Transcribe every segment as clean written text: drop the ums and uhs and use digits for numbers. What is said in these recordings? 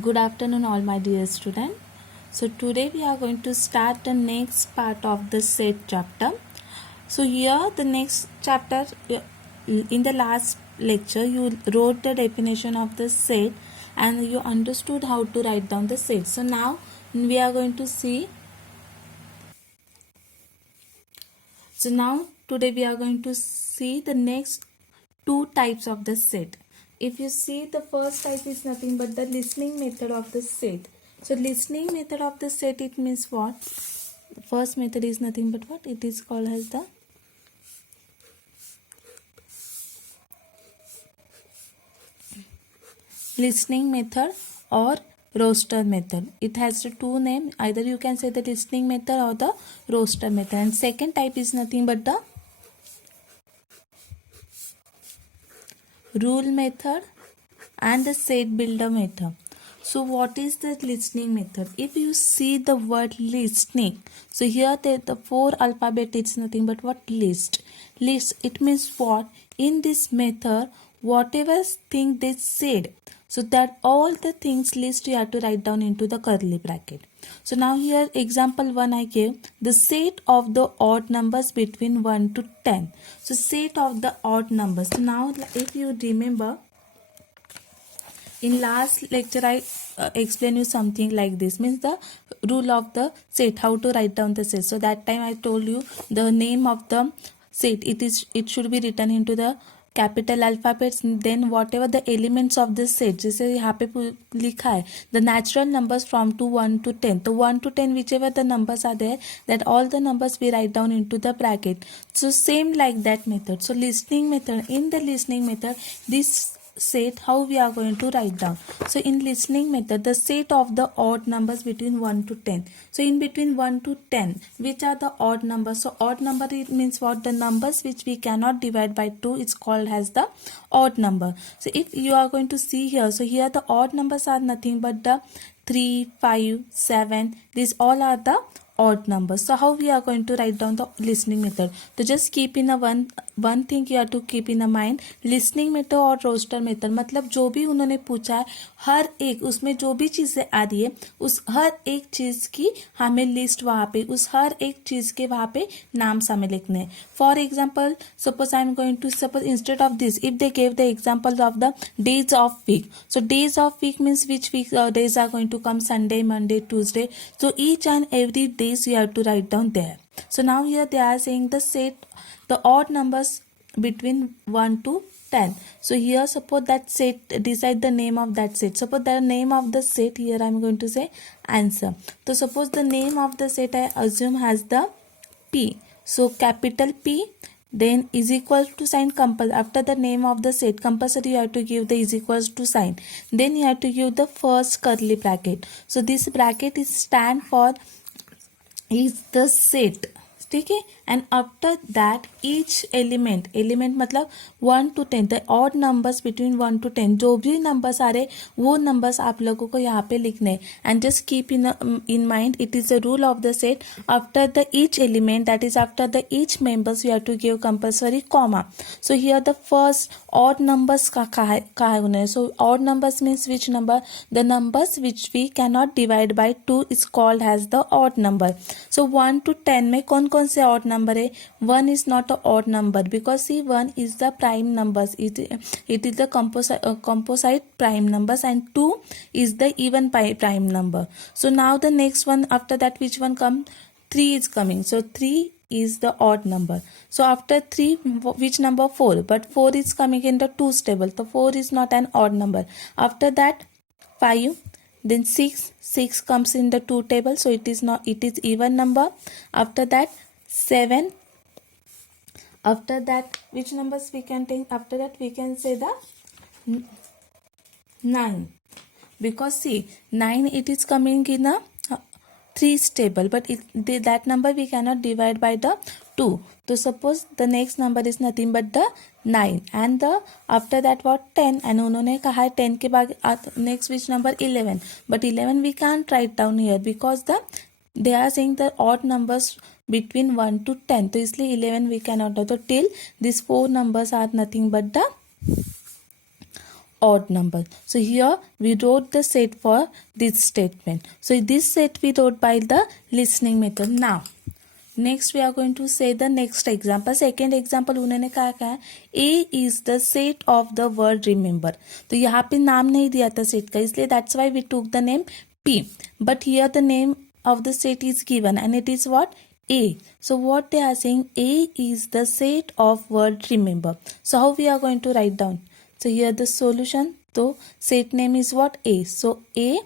Good afternoon, all my dear students. So today we are going to start the next part of the set chapter. So here the next chapter, in the last lecture you wrote the definition of the set and you understood how to write down the set. So now we are going to see. So now today we are going to see the next two types of the set. If you see, the first type is nothing but the listening method of the set. So listening method of the set, it means what? The first method is nothing but what? It is called as the listening method or roster method. It has the two names. Either you can say the listening method or the roster method. And second type is nothing but the rule method and the set builder method. So what is the listening method? If you see the word listening, so here the four alphabet is nothing but what? List. It means what? In this method, whatever thing they said, so that all the things list you have to write down into the curly bracket. So now here example 1 I gave, the set of the odd numbers between 1 to 10. So set of the odd numbers. So now if you remember, in last lecture I explained you something like this, means the rule of the set, how to write down the set. So that time I told you the name of the set, it should be written into the capital alphabets. Then whatever the elements of the set, जैसे यहाँ पे लिखा है the natural numbers from to 1 to 10, तो 1 to 10 whichever the numbers are there, that all the numbers we write down into the bracket. So same like that method. So listening method, in the listening method, this set how we are going to write down. So in listening method, the set of the odd numbers between 1 to 10. So in between 1 to 10, which are the odd numbers? So odd number, it means what? The numbers which we cannot divide by 2 is called as the odd number. So if you are going to see here, so here the odd numbers are nothing but the 3, 5, 7. These all are the odd numbers. So how we are going to write down the listening method? So just keep in a one thing you have to keep in a mind, listening method और roster method, मतलब जो भी उन्होंने पूछा है हर एक उसमें जो भी चीजें आ रही है उस हर एक चीज की हमें लिस्ट वहां पे, उस हर एक चीज के वहां पे नाम हमें लिखने हैं. For example suppose I am going to suppose instead of this, if they gave the example of the days of week, so days of week means which week days are going to come, Sunday, Monday, Tuesday. So each and every days you have to write down there. So now here they are saying the set, the odd numbers between 1 to 10. So here suppose that set, decide the name of that set. Suppose the name of the set, here I am going to say answer. So suppose the name of the set I assume has the P. So capital P, then is equal to sign compulsory. After the name of the set, compulsory you have to give the is equals to sign. Then you have to give the first curly bracket. So this bracket is stand for is the set, ठीक है. And after that each element मतलब 1 to 10, the odd numbers between 1 to 10, जो भी numbers आ रहे वो numbers आप लोगों को यहाँ पे लिखने. And just keep in mind, it is the rule of the set. After the each element, that is after the each members, you have to give compulsory comma. So here the first odd numbers कहा है उन्हें. So odd numbers means which number? The numbers which we cannot divide by 2 is called has the odd number. So 1 to 10 में कौन कौन से odd number है? 1 is not a odd number because see 1 is the prime numbers, it is the composite prime numbers, and 2 is the even prime number. So now the next one, after that which one come? 3 is coming. So 3 is the odd number. So after 3 which number? 4, but 4 is coming in the 2's table, so 4 is not an odd number. After that 5, then 6 comes in the 2 table, so it is even number. After that 7. After that which numbers we can take? After that we can say the 9, because see 9 it is coming in a 3's table, but that number we cannot divide by the 2. So suppose the next number is nothing but the 9, and the after that what? 10, and उन्होंने कहा है 10 के बाद next which number? 11, but 11 we can't write down here because they are saying the odd numbers between 1 to 10, तो इसलिए 11 we cannot do. तो till these 4 numbers are nothing but the odd number. So here we wrote the set for this statement. So this set we wrote by the listening method. Now next we are going to say the next example. Second example उन्होंने कहा क्या, A is the set of the word remember. तो यहाँ पे नाम नहीं दिया था set का, इसलिए that's why we took the name P. But here the name of the set is given and it is what? A. So what they are saying, A is the set of word remember. So how we are going to write down? So here the solution. So set name is what? A. So A,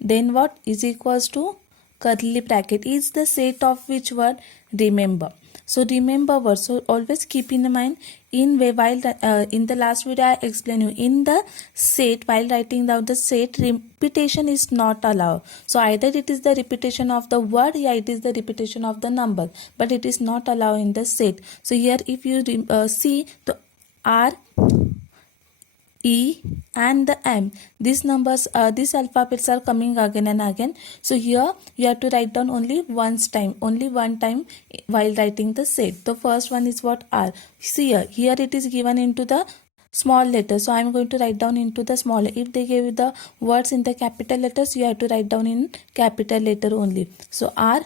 then what is equals to curly bracket is the set of which word? Remember. So remember word. So always keep in mind in the last video I explained you in the set, while writing down the set, repetition is not allowed. So either it is the repetition of the word, yeah, it is the repetition of the number, but it is not allowed in the set. So here if you see the R, E and the M, these numbers, these alphabets are coming again and again. So here you have to write down only one time while writing the set. The first one is what? R. See here it is given into the small letters, so I am going to write down into the small. If they gave the words in the capital letters, you have to write down in capital letter only. So R,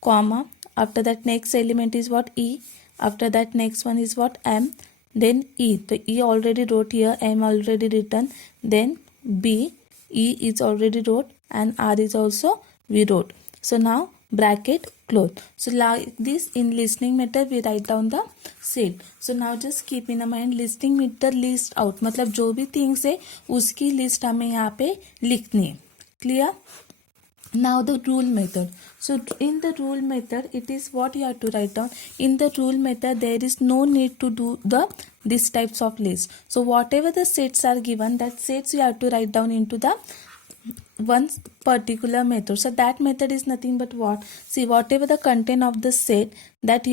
comma, after that next element is what? E, after that next one is what? M, then E. The E already wrote here, M already written, then B, E is already wrote, and R is also we wrote. So now bracket close. So like this in listening method we write down the set. So now just keep in mind listening method list out, मतलब जो भी things है उसकी list हमें यहाँ पे लिखनी है. Clear? Now the rule method. So in the rule method it is what you have to write down. In the rule method there is no need to do these types of list. So whatever the sets are given, that sets you have to write down into the one particular method. So that method is nothing but what? See, whatever the content of the set, that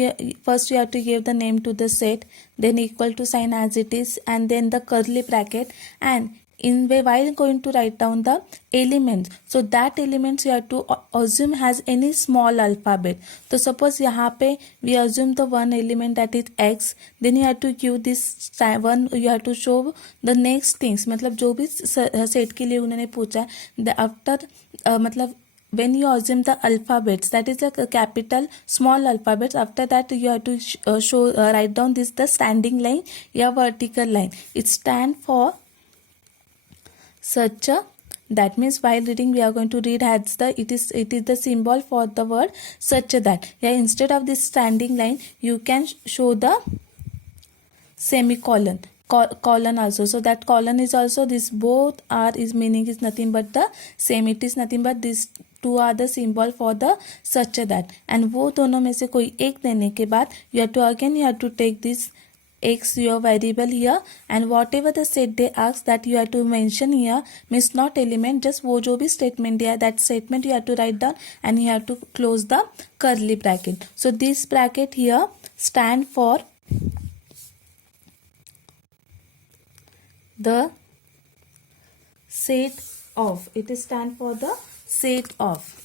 first you have to give the name to the set, then equal to sign as it is, and then the curly bracket, and in way while going to write down the elements, so that elements you have to assume has any small alphabet. So suppose यहाँ पे we assume the one element that is X, then you have to give this one, you have to show the next things. मतलब जो भी set के लिए उन्होंने पूछा, the after मतलब when you assume the alphabets, that is like a capital small alphabets, after that you have to write down this the standing line या vertical line. It stand for such a, that means while reading we are going to read as the it is the symbol for the word such a that. Yeah, instead of this standing line you can show the semicolon colon also. So that colon is also this, both are is meaning is nothing but the same. It is nothing but these two are the symbol for the such a that, and वो दोनों में से कोई एक देने के बाद you have to take this X your variable here, and whatever the set they ask that you have to mention here, means not element, just वो जो भी statement दिया, that statement you have to write down and you have to close the curly bracket. So this bracket here stand for the set of, it is stand for the set of.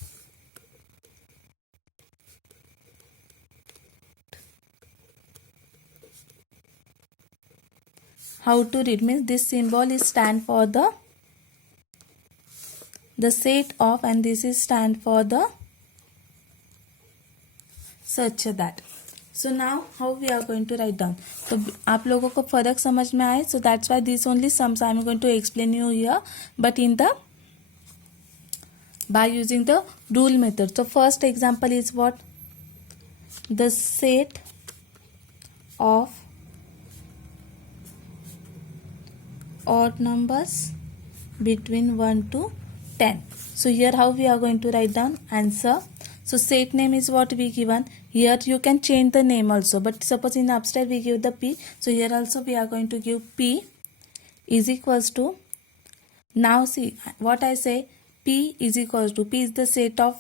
How to read means this symbol is stand for the set of, and this is stand for the such that. So now how we are going to write down? तो आप लोगों को फर्क समझ में आए? So that's why this only sums I am going to explain you here, but in the by using the rule method. So first example is what? The set of odd numbers between 1 to 10. So here how we are going to write down answer. So set name is what we given. Here you can change the name also, but suppose in abstract we give the P, so here also we are going to give P is equals to, now see what I say, P is equals to, P is the set of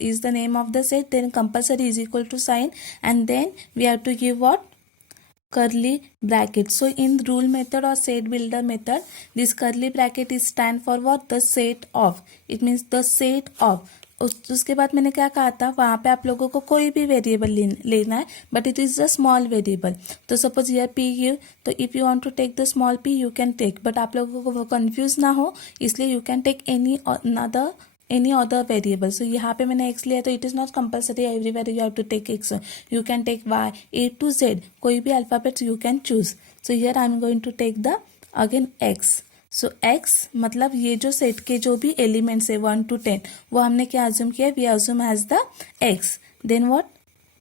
is the name of the set, then compulsory is equal to sign, and then we have to give what? Curly bracket. So in rule method or set builder method, this curly bracket is stand for what? The set of. It means the set of. उसके बाद मैंने क्या कहा था, वहाँ पे आप लोगों को कोई भी वेरिएबल लेना है, but it is the small variable. तो सपोज हियर पी गिव, तो if you want to take the small P you can take, but आप लोगों को वो कंफ्यूज ना हो इसलिए you can take any other variable. So यहाँ पे मैंने x लिया, तो it is not compulsory everywhere you have to take x. You can take y, a to z, कोई भी alphabet you can choose. So here I am going to take the again x. So x मतलब ये जो set के जो भी elements है 1 to 10 वो हमने क्या अज्यूम किया, we assume has the x. Then what,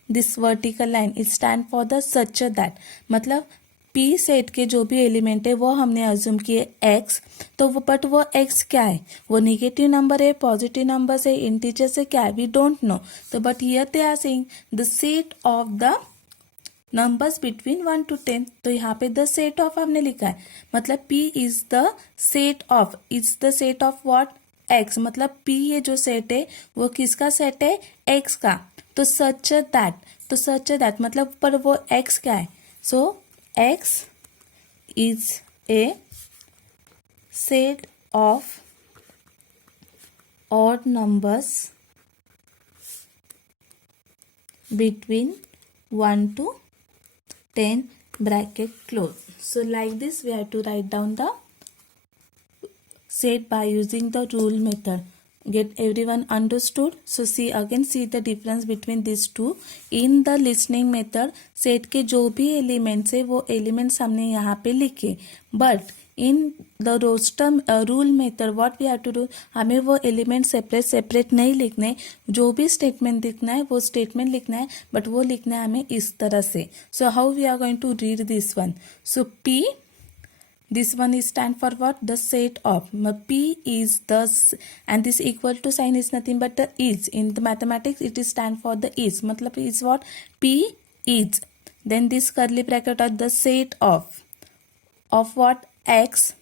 this vertical line it stand for the such that, मतलब पी सेट के जो भी एलिमेंट है वो हमने अज्यूम किए x. तो वो बट वो x क्या है, वो नेगेटिव नंबर है, पॉजिटिव नंबर है, इंटीजर से क्या है, वी डोंट नो. तो but here they are saying the set of the numbers between 1 to 10. तो यहाँ पे द सेट ऑफ हमने लिखा है, मतलब P is the set of, is the set of what, x. मतलब P ये जो सेट है वो किसका सेट है, x का. तो सच दैट मतलब पर वो x क्या है, सो x is a set of odd numbers between 1 to 10 bracket close. So like this we have to write down the set by using the rule method. Get everyone understood? So see the difference between these two. In the listening method set के जो भी elements है वो elements हमने यहाँ पे लिखे, but in the roster rule method what we have to do, हमें वो एलिमेंट सेपरेट नहीं लिखने, जो भी स्टेटमेंट लिखना है वो स्टेटमेंट लिखना है, बट वो लिखना है हमें इस तरह से. So how we are going to read this one. So P, this one is stand for what, the set of. P is the, and this equal to sign is nothing but the is. In the mathematics it is stand for the is, matlab is what, P is. Then this curly bracket are the set of what, x.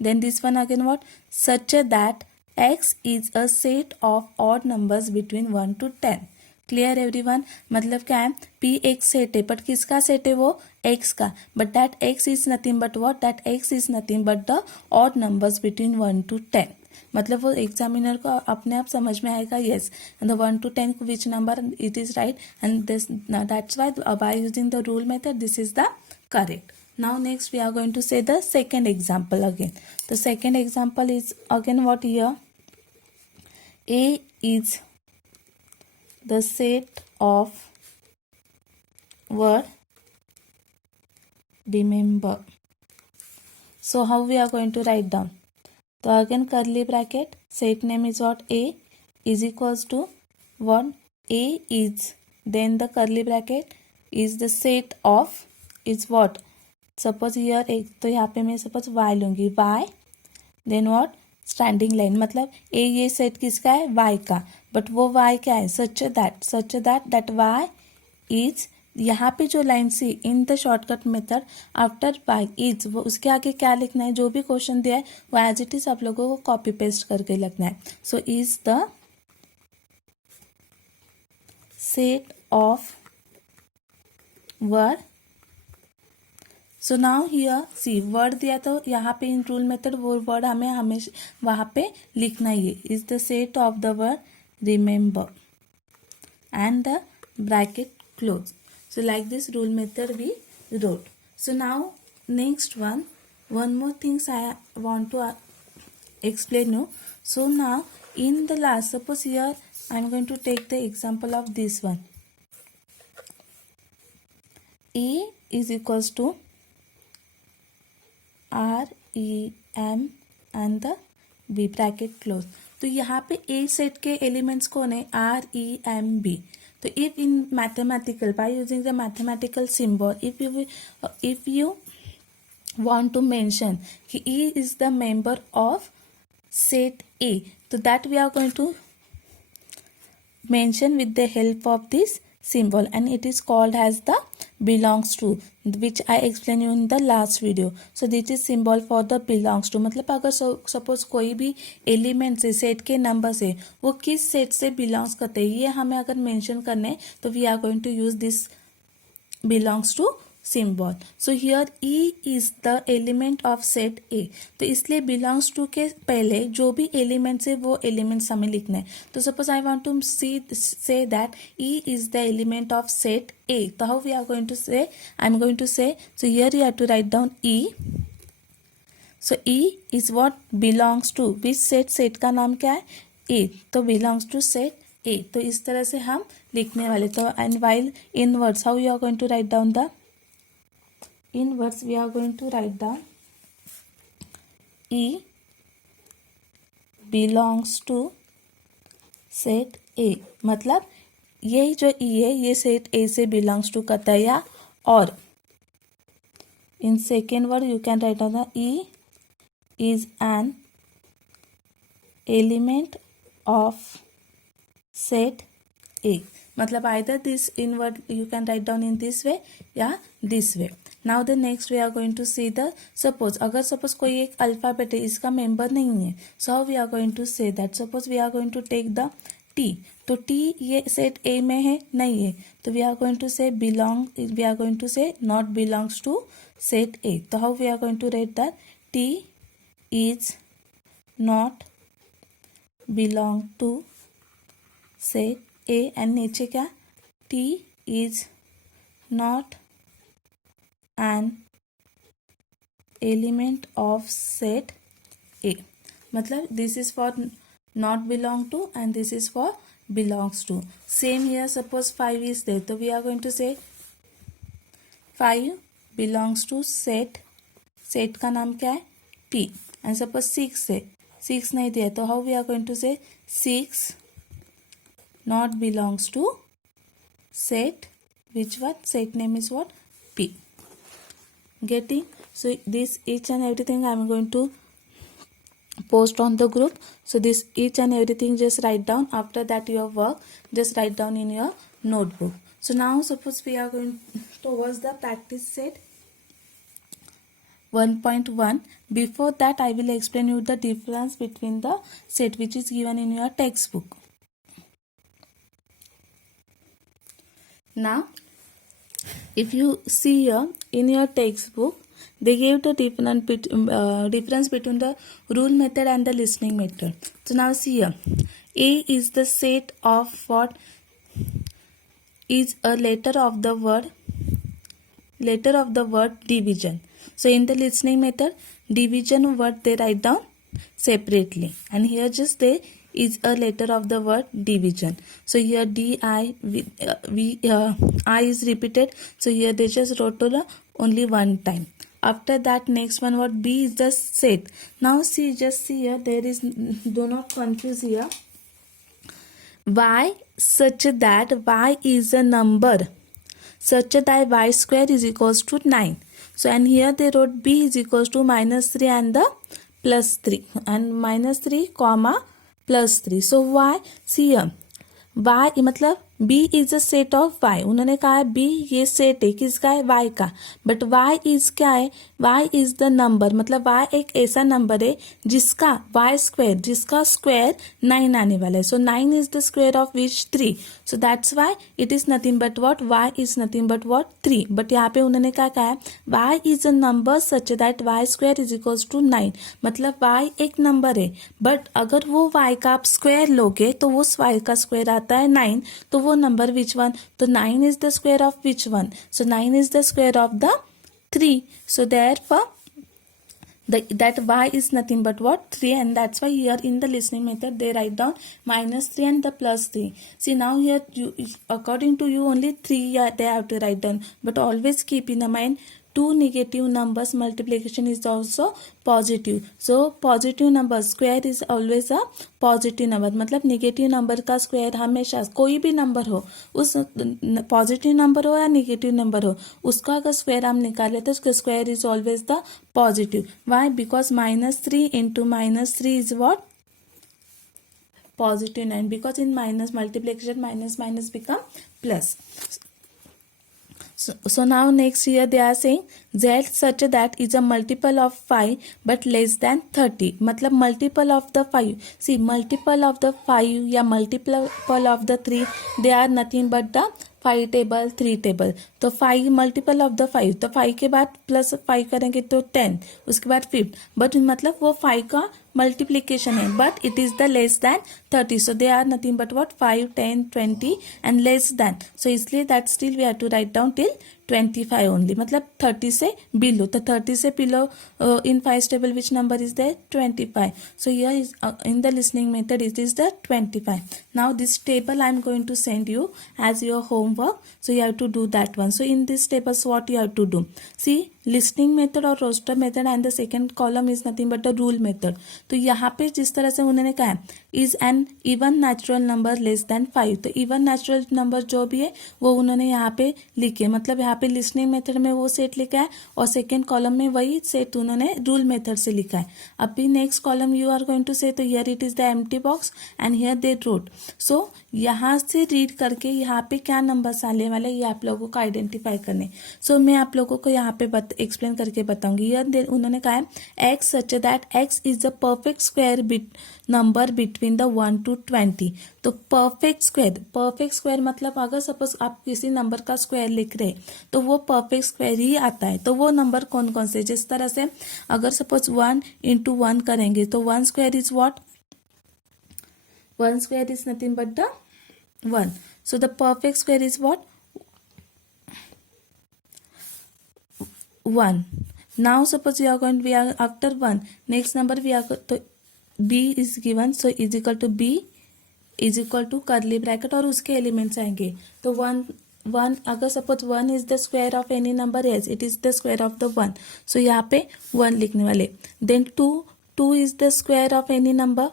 Then this one again what, such that x is a set of odd numbers between 1 to 10. Clear everyone, मतलब क्या है, P एक set है, but किसका set है वो, x का, but that x is nothing but what, that x is nothing but the odd numbers between 1 to 10. मतलब वो एग्जामिनर को अपने आप समझ में आएगा, yes the 1 to 10 which number it is right, and this that's why by using the rule method this is the correct. Now next we are going to say the second example again. The second example is again what here, A is the set of word remember. So how we are going to write down? So again curly bracket, set name is what, A is equals to what, A is, then the curly bracket is the set of is what, suppose here एक, तो यहाँ पे मैं suppose y लूँगी, y then what, standing line, मतलब ए ये set किसका है, y का, बट वो y क्या है, सच दैट y इज, यहाँ पे जो line see in the shortcut method after y is, वो उसके आगे क्या लिखना है, जो भी क्वेश्चन दिया है वो एज इट इज आप लोगों को कॉपी पेस्ट करके लिखना है. So is the set of word. So now here see word दिया, तो यहाँ पे इन रूल मेथड वो वर्ड हमें हमेशा वहाँ पे लिखना ही है, is the set of the word remember and the bracket close. So like this rule method we wrote. So now next one more things I want to explain you. So now in the last, suppose here I am going to take the example of this one. A is equals to REM and the B bracket close. तो यहाँ पे A set के elements कौन है, REMB. तो if in mathematical, by using the mathematical symbol, if you want to mention कि E is the member of set A, so that we are going to mention with the help of this symbol, and it is called as the belongs to, which I explained you in the last video. So this is symbol for the belongs to. मतलब अगर suppose कोई भी element से set के number से वो किस set से बिलोंग्स करते हैं, ये हमें अगर मेंशन करने हैं तो we are going to use this belongs to symbol. So here E is the element of set A. तो इसलिए belongs to के पहले जो भी elements है वो elements हमें लिखना है. तो suppose I want to say that E is the element of set A. तो how we are going to say? I'm going to say, so here you have to write down E. So E is what belongs to which set? Set का नाम क्या है? A. तो belongs to set A. तो इस तरह से हम लिखने वाले. तो and while inverse, how you are going to write down the inverse? We are going to write down E belongs to set A. मतलब ये जो E है ये set A से belongs to करता है या और in second word you can write down the E is an element of set A. मतलब either this invert you can write down in this way या this way. Now the next we are going to see the suppose. अगर suppose कोई एक alphabet है इसका member नहीं है, so how we are going to say that? Suppose we are going to take the T. तो T ये set A में है नहीं है, तो we are going to say belong. We are going to say not belongs to set A. तो how we are going to write that? T is not belong to set A and नीचे क्या? T is not an element of set A. मतलब this is for not belong to and this is for belongs to. Same here, suppose 5 is there, तो we are going to say 5 belongs to set. Set का नाम क्या है? P. And suppose 6 है, 6 नहीं दिया, तो how we are going to say 6 not belongs to set which one? Set name is what? P. Getting? So this each and everything I am going to post on the group. So this each and everything just write down. After that your work just write down in your notebook. So now suppose we are going towards the practice set 1.1. Before that I will explain you the difference between the set which is given in your textbook. Now if you see here in your textbook they gave the difference between the rule method and the listening method. So now see here, A is the set of what is a letter of the word division. So in the listening method division word they write down separately, and here just they is a letter of the word division. So here I is repeated, so here they just wrote only one time. After that next one what? B is the set. Now see, just see here, there is, do not confuse here. Y such that y is a number such that y square is equals to 9. So and here they wrote B is equals to -3 and the +3 and -3 comma +3. So y, see here, y मतलब B is a set of y. उन्होंने कहा है B ये set है किसका है? y का. But y is क्या है? y इज द नंबर, मतलब y एक ऐसा नंबर है जिसका y स्क्वायर, जिसका स्क्वायर 9 आने वाला है. So 9 is the square of which 3. So that's why it is nothing but what? y is nothing but what? 3. But यहाँ पे उन्होंने क्या कहा है? y is a number such that y square is equals to 9. मतलब y एक number है, but अगर वो y का आप स्क्वायर लोगे तो वो y का स्क्वायर आता है 9. तो वो नंबर विच वन? तो 9 is the square of which one? So 9 is the square of the 3. So therefore that y is nothing but what? 3. And that's why here in the listening method they write down -3 and the +3. See now here you, according to you only 3 they have to write down, but always keep in the mind two negative numbers multiplication is also positive. So positive number square is always a positive number. मतलब negative number का square हमेशा, कोई भी number हो, उस positive number हो या negative number हो, उसका अगर स्क्वायर हम निकाले तो उसका square is always the positive. Why? Because -3 into -3 is what? positive 9. Because in minus multiplication minus become plus. So now next here they are saying z such that is a multiple of 5 but less than 30. मतलब multiple of the 5. See multiple of the 5 या multiple of the 3 they are nothing but the 5 table 3 table, तो 5 multiple of the 5, तो 5 के बाद plus 5 करेंगे तो 10, उसके बाद 5, बट मतलब वो 5 का मल्टीप्लीकेशन है, but it is the less than 30, so they are nothing but what 5 10 20 and less than, so इसलिए that still we have to write down till 25 only, मतलब 30 से बिलो, तो 30 से below in 5 table which number is there 25, so here is in the listening method it is the 25. Now this table I am going to send you as your homework, so you have to do that one. So in this tables what you have to do, see listening method और roster method and the second column is nothing but the rule method. तो यहाँ पे जिस तरह से उन्होंने कहा है is an even natural number less than 5, तो even natural number जो भी है वो उन्होंने यहाँ पे लिखे, मतलब यहाँ पे listening method में वो सेट लिखा है और सेकेंड कॉलम में वही सेट उन्होंने रूल मेथड से लिखा है. अभी next column you are going to say, तो here it is the empty box and here they wrote, so यहाँ से रीड करके यहाँ पे क्या नंबर्स आने वाले ये आप लोगों को आइडेंटिफाई करने. सो मैं आप लोगों को यहाँ पे एक्सप्लेन करके बताऊंगी. हियर उन्होंने कहा है x such that x is the perfect square number between the 1 to 20. तो परफेक्ट स्क्वायर मतलब अगर सपोज आप किसी नंबर का स्क्वायर लिख रहे तो वो परफेक्ट स्क्वायर ही आता है. तो वो नंबर कौन कौन से, जिस तरह से अगर सपोज 1 into 1 करेंगे तो 1 square is what, 1 square is nothing but the 1. So the perfect square is what, 1. Now suppose we are after 1, next number we are तो b is given, so is equal to b is equal to curly bracket और उसके elements आएंगे. तो 1 अगर suppose 1 is the square of any number, yes it is the square of the 1, so यहाँ पे 1 लिखने वाले. Then 2 is the square of any number,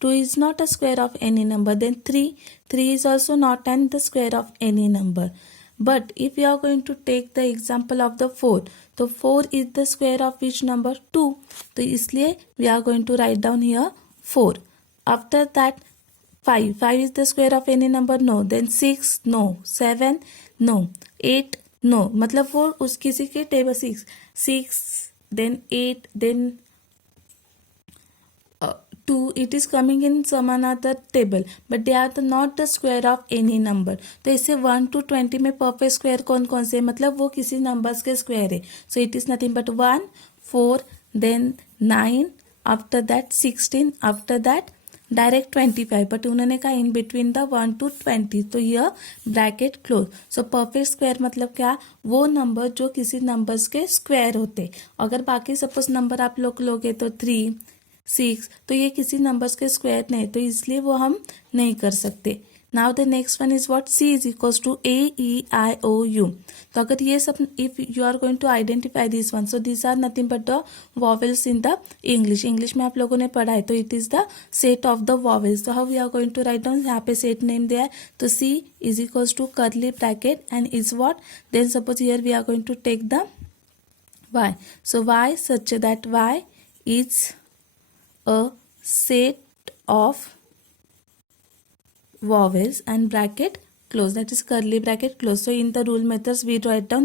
2 is not a square of any number. Then 3 is also not and the square of any number. But if you are going to take the example of the 4, तो 4 is the square of which number, 2. तो इसलिए we are going to write down here 4. After that 5 is the square of any number, no. Then 6 no, 7 no, 8 no, मतलब वो उस किसी के table 6 then 8 then 2 it is coming in some another table but they are not the square of any number. तो इसे 1 to 20 में perfect square कौन कौन से, मतलब वो किसी नंबर्स के स्क्वायर है. So it is nothing but 1 4 then 9 after that 16 after that direct 25, but उन्होंने कहा इन बिटवीन द 1 to 20, तो यह bracket close. So perfect square मतलब क्या, वो नंबर जो किसी नंबर्स के स्क्वायर होते. अगर बाकी सपोज नंबर आप लोग लोगे तो 3 6, तो ये किसी नंबर्स के स्क्वायर नहीं, तो इसलिए वो हम नहीं कर सकते. Now the next one is what, C is equals to AEIOU. तो अगर ये सब if you are going to identify this one, so this are nothing but the vowels in the English में आप लोगों ने पढ़ा है, तो it is the set of the vowels. तो how we are going to write down, यहाँ पे सेट नेम दिया है, तो C is equals to curly bracket and is what, then suppose here we are going to take the y. So y such that y is a set of vowels and bracket close, that is curly bracket close. So in the rule methods we write down